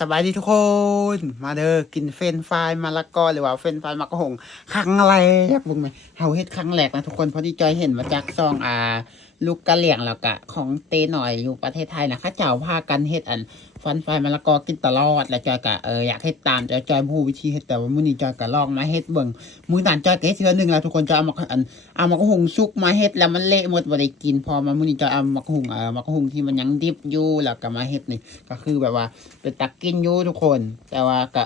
สบายดีทุกคนมาเด้อกินเฟรนช์ฟรายมะละกอหรือว่าเฟรนช์ฟรายมะกะหงครั้งแรกบุ้งไหมเฮาเฮ็ดครั้งแรกนะทุกคนเพราะที่จอยเห็นมาจากซองลูกกะเหลี่ยงแล้วกะของเตหน่อยอยู่ประเทศไทยนะเข้าเจ้าพากันเฮ็ดเฟรนช์ฟรายมะละกอกินตลอดแล้วจอยกะอยากเฮ็ดตามจอยบ่รู้วิธีเฮ็ดแต่ว่ามื้อนี้จอยกะลองมาเฮ็ดเบิ่งมื้อนั้นจอยก็เฮ็ดเทื่อนึงแล้วทุกคนจะเอามะกะหงสุกมาเฮ็ดแล้วมันเละหมดบ่ได้กินพอมามื้อนี้จอยเอามะกะหงที่มันยังดิบอยู่แล้วก็มาเฮ็ดนี่ก็คือแบบว่าเป็นตักกินอยู่ทุกคนแต่ว่าก็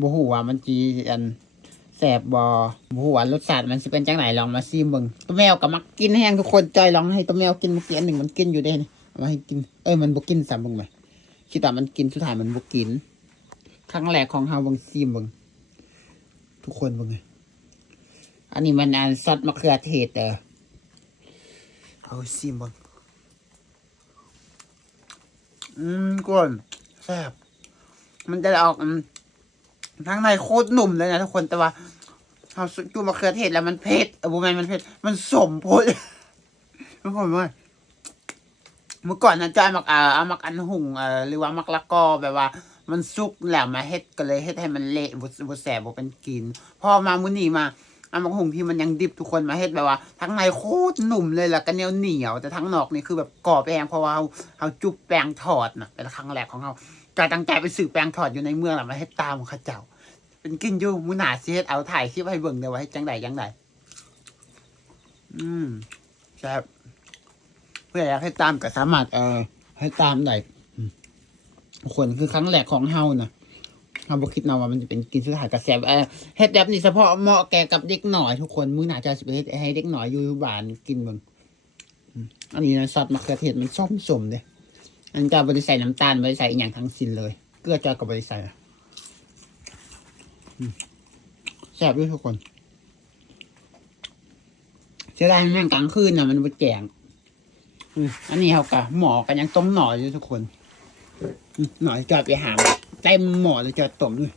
บ่ฮู้ว่ามันสิแสบบ่ฮู้ว่ารสชาติมันสิเป็นจังไดลองมาชิมเบิ่งตัวแมวก็มักกินแฮงทุกคนจอยลองให้ตัวแมวกินเมื่อกี้อันหนึ่งมันกินอยู่เด้นี่เอามาให้กินมันบ่กินซ้ำเบิ่งไหมคิดว่ามันกินสุดท้ายมันบ่กินครั้งแรกของเฮาเบิ่งชิมเบิ่งทุกคนเบิ่งอันนี้มันซอสมะเขือเทศเอาชิมเบิ่งก่อนแซ่บมันจะออกทั้งในโคตรหนุ่มเลยนะทุกคนแต่ว่าเอาจุ่มมะเขือเทศแล้วมันเผ็ดบุแมนมันเผ็ดมันสมโพดทุกคนว่าเมื่อก่อนนะจอยมักเอามักอันหุ่งหรือว่ามักละกอแบบว่า มันสุกแล้วมาเฮ็ดก็เลยเฮ็ดให้มันเละบ่แสบบ่เป็นกินพอมามื้อนี้มาเอามักหุ่งที่มันยังดิบทุกคนมาเฮ็ดแบบว่าทั้งในโคตรหนุ่มเลยแล้วก็เหนียวแต่ทั้งนอกนี่คือแบบกรอบแห้งเพราะว่าเฮาจุบแป้งทอดน่ะเป็นครั้งแรกของเฮาจอยตั้งใจไปซื้อแป้งทอดอยู่ในเมืองแล้วมาเฮ็ดตามเขาเจ้าเป็นกินอยู่มื้อหน้าสิเฮ็ดเอาถ่ายคลิปให้เบิ่งเด้อว่าเฮ็ดจังไดแซ่บเพื่ออยากให้ตามก็สามารถให้ตามได้คนคือครั้งแรกของเฮานะเฮาบ่คิดนะว่ามันจะเป็นกินสุดท้ายก็แซ่บเฮ็ดแบบนี้เฉพาะเหมาะแก่กับเด็กน้อยทุกคนมื้อหน้าจะสิไปเฮ็ดให้เด็กน้อยอยู่บ้านกินเบิ่งอันนี้นะซอสมะเขือเทศมันส้มๆเด้อันจะบ่ได้ใส่น้ำตาลบ่ได้ใส่อีหยังทั้งสิ้นเลยเกลือจะก็บ่ได้ใส่แซ่บด้วยทุกคนเสียดายแม่งกลางคืนน่ะมันบ่แจ้งอันนี้เฮาก็หม้อก็ยังต้มหน่ออยู่ทุกคนหน่อยจอดไปหามเต็มหม้อเลยจอดต้มด้วย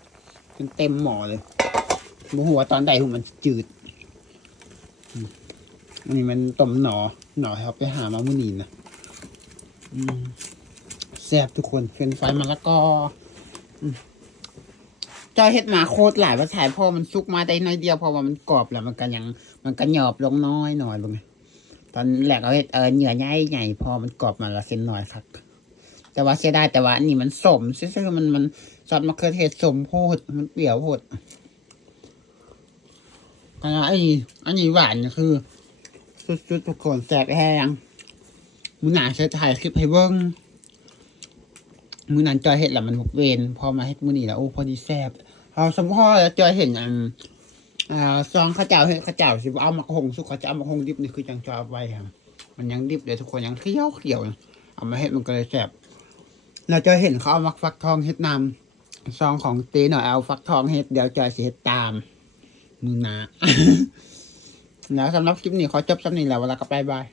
มันเต็มหม้อเลยบ่ฮู้ว่าตอนใดหูมันจืดอันนี้มันต้มหน่อครับไปหามามื้อนี้นะแซ่บทุกคนเฟรนช์ฟรายมะละกอจอยเฮ็ดมาโคตรหลายว่าถ่ายพอมันสุกมาได้น้อยเดียวเพราะว่ามันกรอบแล้วมันก็หยอบลงน้อยหน่อยลงตอนแรกเอาเฮ็ดเหยื่อใหญ่พอมันกรอบมาละเส้นหน่อยครับแต่ว่าเสียดายแต่ว่าอันนี้มันสมซื่อๆมันซอสมะเขือเทศสมโพดมันเปรี้ยวโพดอันนี้หวานคือสุดๆทุกคนแซ่บแห้งมื้อหน้าจะถ่ายคลิปให้เบิ่งมื้อนั้นจอยเฮ็ดแล้วมันบกเวนพอมาเฮ็ดมื้อนี้แล้วโอ้พอดีแซ่บเอาสมพอแล้วจอยเห็นซองข้าวเจ้าเฮ็ดข้าวเจ้าสิเอามะกะหงสุกเขาจะเอามะกะหงดิบนี่คือจังจอยเอาไว้ครับมันยังดิบเลยทุกคนยังเขียวเอามาเฮ็ดมันก็เลยแซ่บเราจะเห็นเขาเอามักฟักทองเฮ็ดนำซองของเตหน่อยเอาฟักทองเฮ็ดเดี๋ยวจอยสิเฮ็ดตามมือหนาแล้วสำหรับคลิปนี้ขอจบสำนี้แล้วเวลาก็บาย